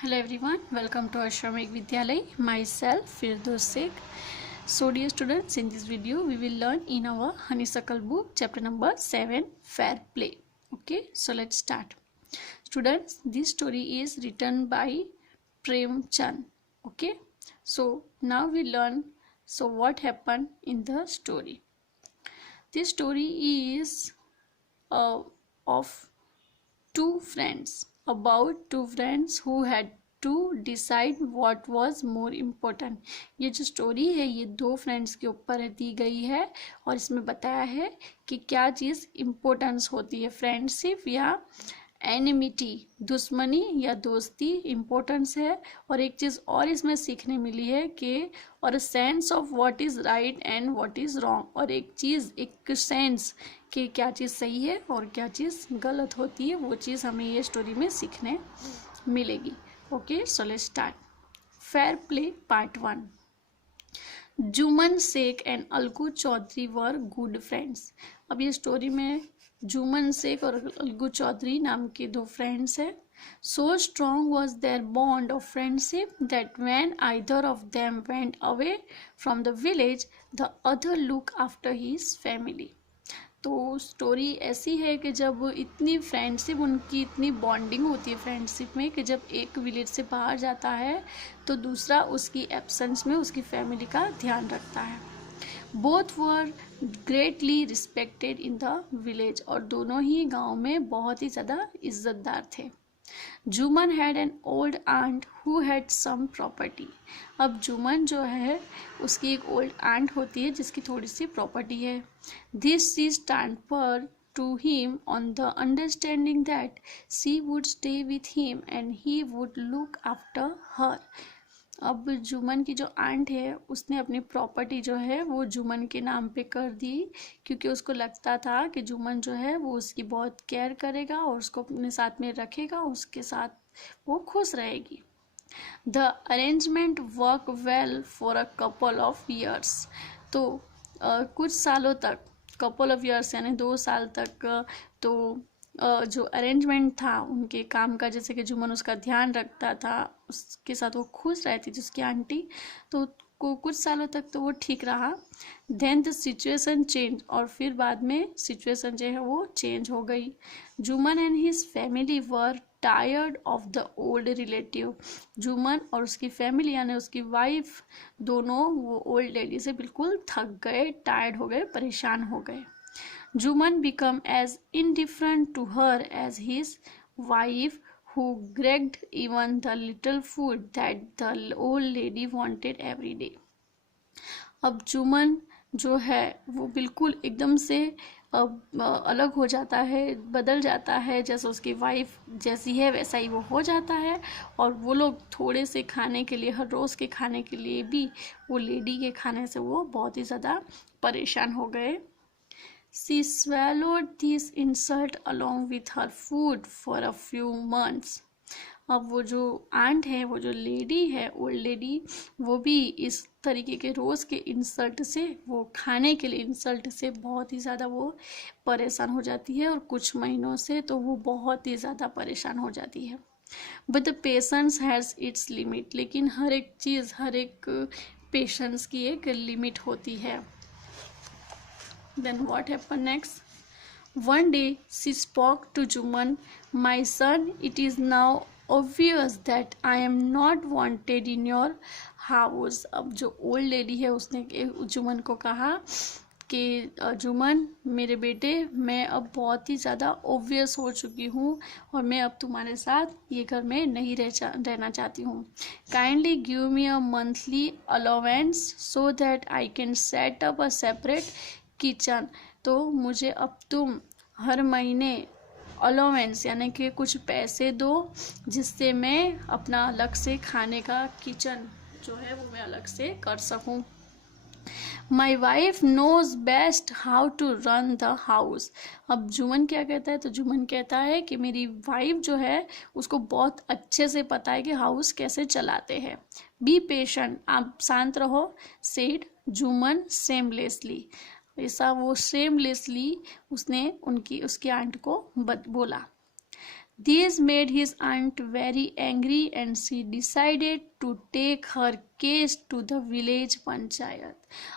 Hello everyone, welcome to Ashramik Vidyalay. Myself Firdaus Sheikh. So dear students, in this video we will learn in our Honeysuckle book chapter number 7, Fair Play. Okay, so let's start. Students, this story is written by Prem Chand. Okay, so now we learn what happened in the story. This story is of about two friends who had to decide what was more important. ये जो story है ये दो friends के ऊपर दी गई है और इसमें बताया है कि क्या चीज़ इम्पोर्टेंस होती है, फ्रेंडशिप या एनिमिटी, दुश्मनी या दोस्ती इम्पोर्टेंस है। और एक चीज़ और इसमें सीखने मिली है कि और sense of what is right and what is wrong, और एक सेंस कि क्या चीज़ सही है और क्या चीज़ गलत होती है, वो चीज़ हमें ये स्टोरी में सीखने मिलेगी। Okay, so let's start. Fair play part 1। Juman Shaikh and Algu Chaudhary were good friends. अब ये स्टोरी में जुमन शेख और अलगू चौधरी नाम के दो फ्रेंड्स हैं। So strong was their bond of friendship that when either of them went away from the village the other look after his family. तो story ऐसी है कि जब इतनी फ्रेंडशिप, उनकी इतनी बॉन्डिंग होती है फ्रेंडशिप में कि जब एक विलेज से बाहर जाता है तो दूसरा उसकी एब्सेंस में उसकी फैमिली का ध्यान रखता है। Both were greatly respected in the village, और दोनों ही गांव में बहुत ही ज़्यादा इज्जतदार थे। Juman had an old aunt who had sum property. अब जुमन जो है उसकी एक ओल्ड आंट होती है जिसकी थोड़ी सी प्रॉपर्टी है। This she transfer to him on the understanding that she would stay with him and he would look after her. अब जुमन की जो आंट है उसने अपनी प्रॉपर्टी जो है वो जुमन के नाम पे कर दी, क्योंकि उसको लगता था कि जुमन जो है वो उसकी बहुत केयर करेगा और उसको अपने साथ में रखेगा, उसके साथ वो खुश रहेगी। The arrangement work well for a couple of years. तो कुछ सालों तक, कपल ऑफ ईयर्स यानी 2 साल तक, तो जो अरेंजमेंट था उनके काम का, जैसे कि जुमन उसका ध्यान रखता था, उसके साथ वो खुश रहती थी उसकी आंटी, तो कुछ सालों तक तो वो ठीक रहा। देन द सिचुएशन चेंज, और फिर बाद में सिचुएशन जो है वो चेंज हो गई। Juman and his family were tired of the old relative. Juman और उसकी फैमिली यानी उसकी वाइफ दोनों वो ओल्ड लेडी से बिल्कुल थक गए, टायर्ड हो गए, परेशान हो गए। Juman became as indifferent to her as his wife, who grabbed even the little food that the old lady wanted every day. अब जुमन जो है वो बिल्कुल एकदम से अलग हो जाता है, बदल जाता है, जैसे उसकी वाइफ जैसी है वैसा ही वो हो जाता है। और वो लोग थोड़े से खाने के लिए, हर रोज़ के खाने के लिए भी वो लेडी के खाने से वो बहुत ही ज़्यादा परेशान हो गए। She swallowed this insult along with her food for a few months. अब वो जो आंट है, वो जो लेडी है, ओल्ड लेडी, वो भी इस तरीके के रोज़ के इंसल्ट से, वो खाने के लिए इंसल्ट से बहुत ही ज़्यादा वो परेशान हो जाती है, और कुछ महीनों से तो वो बहुत ही ज़्यादा परेशान हो जाती है। But the patience has its limit, लेकिन हर एक चीज़, हर एक पेशेंस की एक लिमिट होती है। Then what happened next? One day she spoke to Juman, "My son, it is now obvious that I am not wanted in your house." अब जो old lady है उसने जुमन को कहा कि जुमन मेरे बेटे, मैं अब बहुत ही ज़्यादा ऑब्वियस हो चुकी हूँ और मैं अब तुम्हारे साथ ये घर में नहीं रहना चाहती हूँ। Kindly give me a monthly allowance so that I can set up a separate kitchen. तो मुझे अब तुम हर महीने अलाउंस यानी कि कुछ पैसे दो, जिससे मैं अपना अलग से खाने का किचन जो है वो मैं अलग से कर सकूं। My wife knows best how to run the house. अब जुमन क्या कहता है, तो जुमन कहता है कि मेरी वाइफ जो है उसको बहुत अच्छे से पता है कि हाउस कैसे चलाते हैं। बी पेशेंट, आप शांत रहो, सेड जुमन सेमलेसली। ऐसा वो सेमलेसली उसने उसकी आंट को बोला। This made his aunt very angry and she decided to take her case to the village panchayat.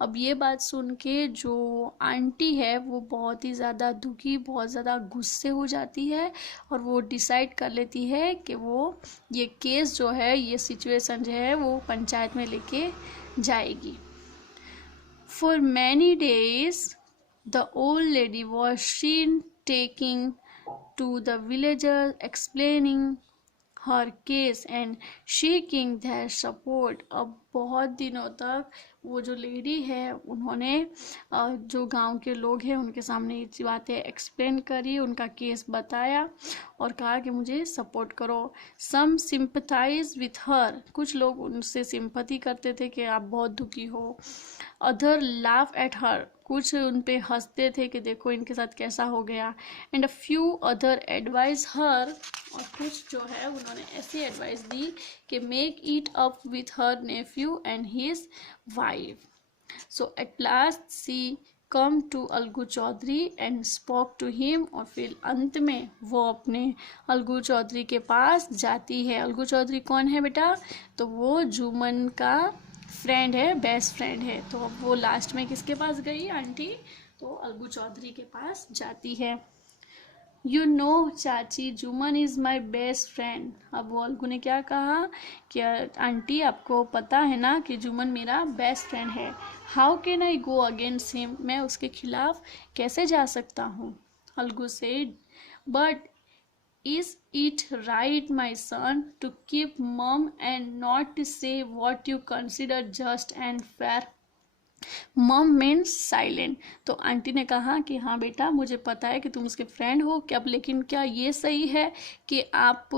अब ये बात सुन के जो आंटी है वो बहुत ही ज़्यादा दुखी, बहुत ज़्यादा गुस्से हो जाती है और वो डिसाइड कर लेती है कि वो ये केस जो है, ये सिचुएशन जो है वो पंचायत में लेके जाएगी. For many days the old lady was seen taking to the villagers explaining her case and seeking their support. अब बहुत दिनों तक वो जो लेडी है उन्होंने जो गांव के लोग हैं उनके सामने ये बातें एक्सप्लेन करी, उनका केस बताया और कहा कि मुझे सपोर्ट करो. सम सिंपथाइज विथ हर, कुछ लोग उनसे सिंपथी करते थे कि आप बहुत दुखी हो. अदर लाफ एट हर, कुछ उन पे हंसते थे कि देखो इनके साथ कैसा हो गया. And a few other advice her, और कुछ जो है उन्होंने ऐसी एडवाइस दी कि make it up with her nephew and his wife. So at last she came to Algu Chaudhary and spoke to him, और फिर अंत में वो अपने अलगू चौधरी के पास जाती है. अलगू चौधरी कौन है बेटा? तो वो जुमन का फ्रेंड है, बेस्ट फ्रेंड है. तो अब वो लास्ट में किसके पास गई आंटी? तो अलगू चौधरी के पास जाती है. यू नो चाची, Juman is my best friend. अब वो अलगू ने क्या कहा कि आंटी आपको पता है ना कि जुमन मेरा बेस्ट फ्रेंड है. How can I go against him, मैं उसके खिलाफ कैसे जा सकता हूँ. Algu said, but is it right, my son, to keep mum and not to say what you consider just and fair? मम मीन्स साइलेंट. तो आंटी ने कहा कि हाँ बेटा मुझे पता है कि तुम उसके फ्रेंड हो क्या, लेकिन क्या ये सही है कि आप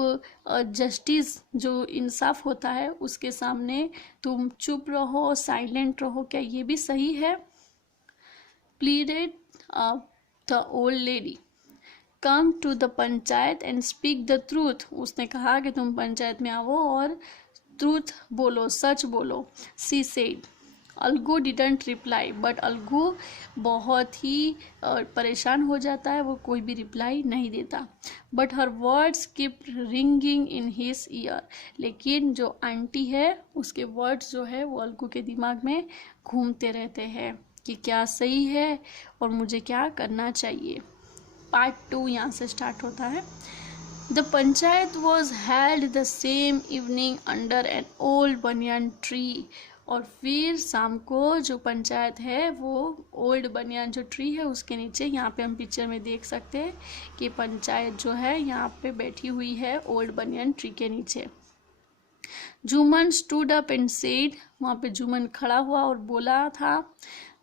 जस्टिस जो इंसाफ होता है उसके सामने तुम चुप रहो, साइलेंट रहो, क्या ये भी सही है? Pleaded the old lady. Come to the panchayat and speak the truth. उसने कहा कि तुम पंचायत में आओ और ट्रूथ बोलो, सच बोलो. She said. Algu didn't reply, but Algu बहुत ही परेशान हो जाता है, वो कोई भी रिप्लाई नहीं देता. But her words keep ringing in his year. लेकिन जो आंटी है उसके वर्ड्स जो है वो अलगू के दिमाग में घूमते रहते हैं कि क्या सही है और मुझे क्या करना चाहिए. पार्ट 2 यहाँ से स्टार्ट होता है. The panchayat was held the same evening under an old banyan tree. और फिर शाम को जो पंचायत है वो ओल्ड बनियान जो ट्री है उसके नीचे, यहाँ पे हम पिक्चर में देख सकते हैं कि पंचायत जो है यहाँ पे बैठी हुई है ओल्ड बनियान ट्री के नीचे. Juman stood up and said, वहाँ पे जुमन खड़ा हुआ और बोला था,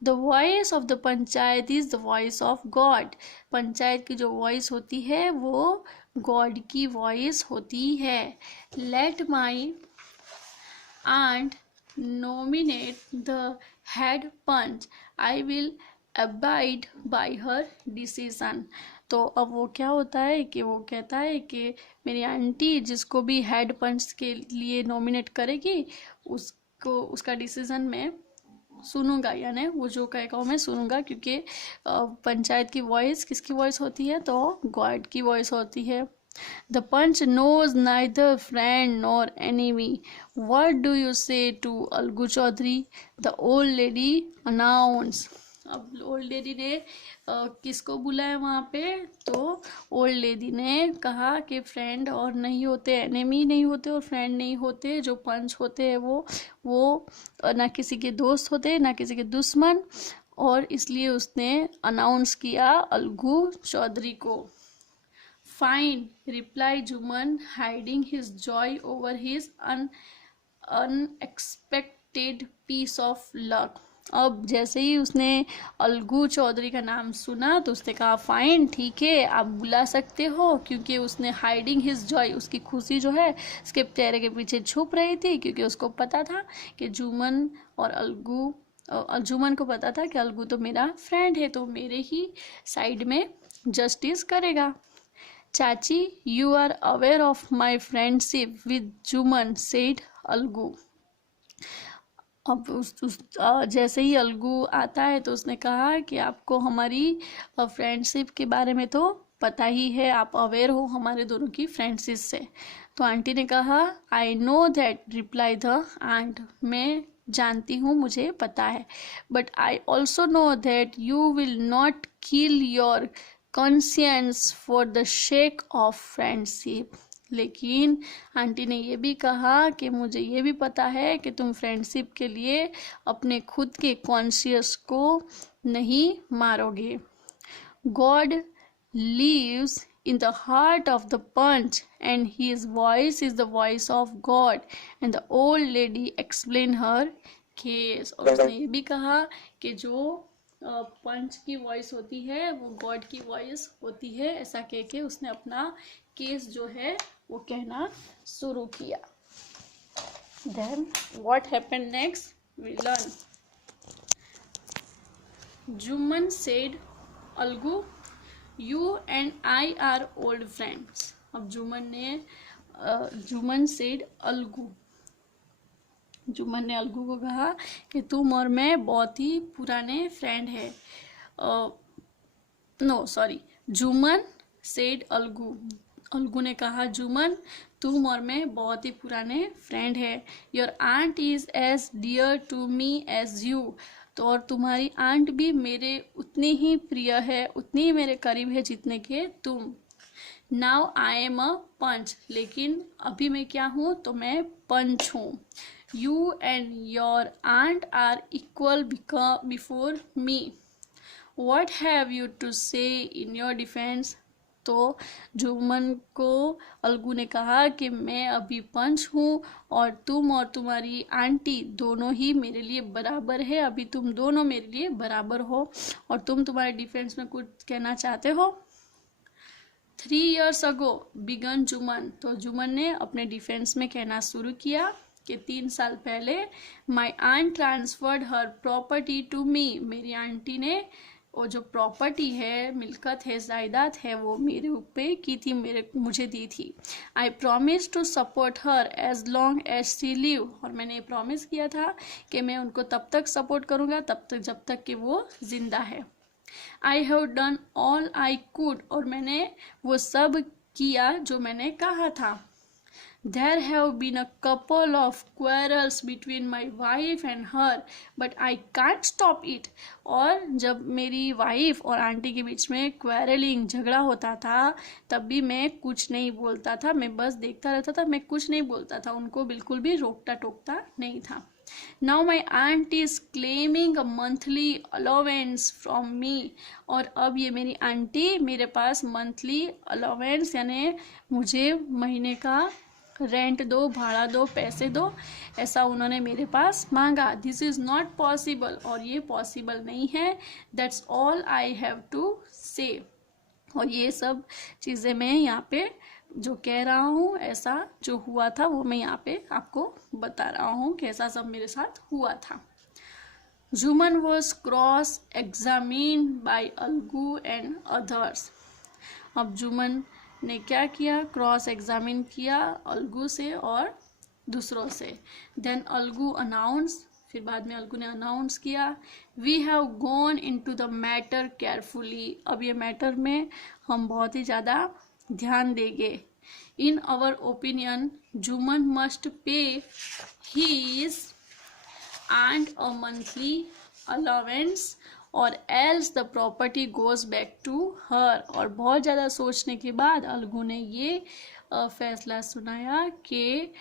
the voice of the panchayat is the voice of God. Panchayat की जो वॉइस होती है वो गॉड की वॉइस होती है. Let my aunt nominate the head punch, I will abide by her decision. तो अब वो क्या होता है कि वो कहता है कि मेरी आंटी जिसको भी हेड पंच के लिए नॉमिनेट करेगी उसको उसका डिसीजन मैं सुनूंगा, यानी वो जो कहेगा वो मैं सुनूंगा, क्योंकि पंचायत की वॉइस किसकी वॉइस होती है? तो गॉड की वॉइस होती है. The punch knows neither friend nor enemy. What do you say to Algu Chaudhary? The old lady announced. अब ओल्ड लेडी ने किसको बुलाया वहाँ पे? तो ओल्ड लेडी ने कहा कि फ्रेंड और नहीं होते, एनिमी नहीं होते और फ्रेंड नहीं होते. जो पंच होते हैं वो ना किसी के दोस्त होते ना किसी के दुश्मन, और इसलिए उसने अनाउंस किया अलगू चौधरी को. Fine, replied Juman, hiding his joy over his unexpected piece of luck. अब जैसे ही उसने अलगू चौधरी का नाम सुना तो उसने कहा फाइन, ठीक है आप बुला सकते हो, क्योंकि उसने हाइडिंग हिज जॉय, उसकी खुशी जो है उसके चेहरे के पीछे छुप रही थी, क्योंकि उसको पता था कि जुमन और अलगू, जुमन को पता था कि अलगू तो मेरा फ्रेंड है तो मेरे ही साइड में जस्टिस करेगा. चाची, you are aware of my friendship with Juman, said Algu. अब जैसे ही अलगू आता है तो उसने कहा कि आपको हमारी फ्रेंडशिप के बारे में तो पता ही है, आप अवेयर हो हमारे दोनों की फ्रेंडशिप से। तो आंटी ने कहा I know that, reply the aunt, मैं जानती हूँ, मुझे पता है, but I also know that you will not kill your conscience for the sake of friendship. लेकिन आंटी ने ये भी कहा कि मुझे ये भी पता है कि तुम फ्रेंडशिप के लिए अपने खुद के कॉन्शियस को नहीं मारोगे। God lives in the heart of the punch and his voice is the voice of God, and the old lady explained her case। और उसने ये भी कहा कि जो पंच की वॉइस होती है वो गॉड की वॉइस होती है, ऐसा कह के उसने अपना केस जो है वो कहना शुरू किया। Then what happened next we learn। Jumman said, Algu You and I are old friends। अब जुम्मन सेड अलगू, जुम्मन ने अलगू को कहा कि तुम और मैं बहुत ही पुराने फ्रेंड है। No sorry, Jumman said Algu, Algu ने कहा जुम्मन तुम और मैं बहुत ही पुराने फ्रेंड है। Your aunt is as dear to me as you, तो और तुम्हारी आंट भी मेरे उतनी ही प्रिय है, उतनी ही मेरे करीब है जितने के तुम। नाउ आई एम अ पंच, लेकिन अभी मैं क्या हूँ, तो मैं पंच हूँ। You and your aunt are equal before me, what have you to say in your defence. तो जुम्मन को अलगू ने कहा कि मैं अभी पंच हूँ और तुम और तुम्हारी आंटी दोनों ही मेरे लिए बराबर है, अभी तुम दोनों मेरे लिए बराबर हो, और तुम तुम्हारे डिफेंस में कुछ कहना चाहते हो। 3 years ago बिगन जुम्मन, तो जुम्मन ने अपने डिफेंस में कहना शुरू किया कि 3 साल पहले my aunt transferred her property to me, मेरी आंटी ने वो जो प्रॉपर्टी है, मिल्कत है, जायदाद है, वो मेरे ऊपर की थी, मुझे दी थी। I promise to support her as long as she live, और मैंने ये प्रॉमिस किया था कि मैं उनको तब तक सपोर्ट करूँगा, तब तक जब तक कि वो जिंदा है। I have done all I could, और मैंने वो सब किया जो मैंने कहा था। There have been a couple of quarrels between my wife and her, but I can't stop it। और जब मेरी वाइफ और आंटी के बीच में क्वेरलिंग, झगड़ा होता था, तब भी मैं कुछ नहीं बोलता था, मैं बस देखता रहता था, मैं कुछ नहीं बोलता था, उनको बिल्कुल भी रोकता टोकता नहीं था। Now my aunt is claiming a monthly allowance from me, और अब ये मेरी आंटी मेरे पास मंथली अलाउंस यानी मुझे महीने का रेंट दो, भाड़ा दो, पैसे दो, ऐसा उन्होंने मेरे पास मांगा। दिस इज़ नॉट पॉसिबल, और ये पॉसिबल नहीं है। That's all I have to say, और ये सब चीज़ें मैं यहाँ पे जो कह रहा हूँ, ऐसा जो हुआ था वो मैं यहाँ पे आपको बता रहा हूँ कि ऐसा सब मेरे साथ हुआ था। Jumman was cross examine by Algu and others. अब जुम्मन ने क्या किया, क्रॉस एग्जामिन किया अलगू से और दूसरों से। देन अलगू अनाउंस, फिर बाद में अलगू ने अनाउंस किया, we have gone into the matter carefully, अब ये मैटर में हम बहुत ही ज़्यादा ध्यान देंगे। In our opinion Jumman must pay his aunt a monthly allowance or else the property goes back to her. और बहुत ज़्यादा सोचने के बाद अलगू ने ये फैसला सुनाया कि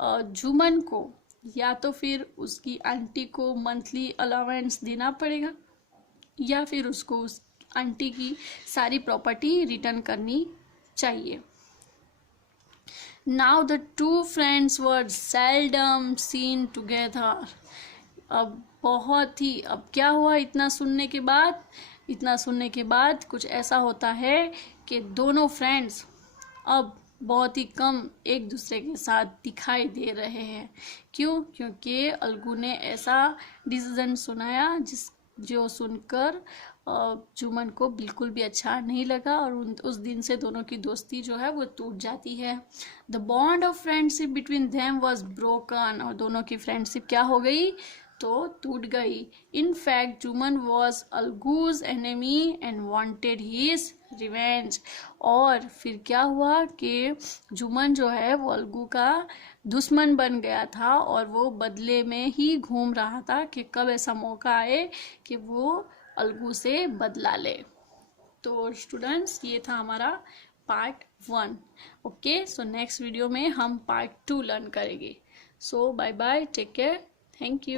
जुम्मन को या तो फिर उसकी आंटी को मंथली अलाउंस देना पड़ेगा, या फिर उसको उस आंटी की सारी प्रॉपर्टी रिटर्न करनी चाहिए। Now the two friends were seldom seen together. अब बहुत ही, अब क्या हुआ, इतना सुनने के बाद कुछ ऐसा होता है कि दोनों फ्रेंड्स अब बहुत ही कम एक दूसरे के साथ दिखाई दे रहे हैं। क्यों? क्योंकि अलगू ने ऐसा डिसीजन सुनाया जो सुनकर जुम्मन को बिल्कुल भी अच्छा नहीं लगा, और उस दिन से दोनों की दोस्ती जो है वो टूट जाती है। The bond of friendship between them was broken, और दोनों की फ्रेंडशिप क्या हो गई, तो टूट गई। In fact Jumman was Algu's enemy and wanted his revenge. और फिर क्या हुआ कि जुमन जो है वो अलगू का दुश्मन बन गया था और वो बदले में ही घूम रहा था कि कब ऐसा मौका आए कि वो अलगू से बदला ले। तो स्टूडेंट्स ये था हमारा part 1। Okay, so next video में हम पार्ट 2 लर्न करेंगे। So bye bye, take care, thank you.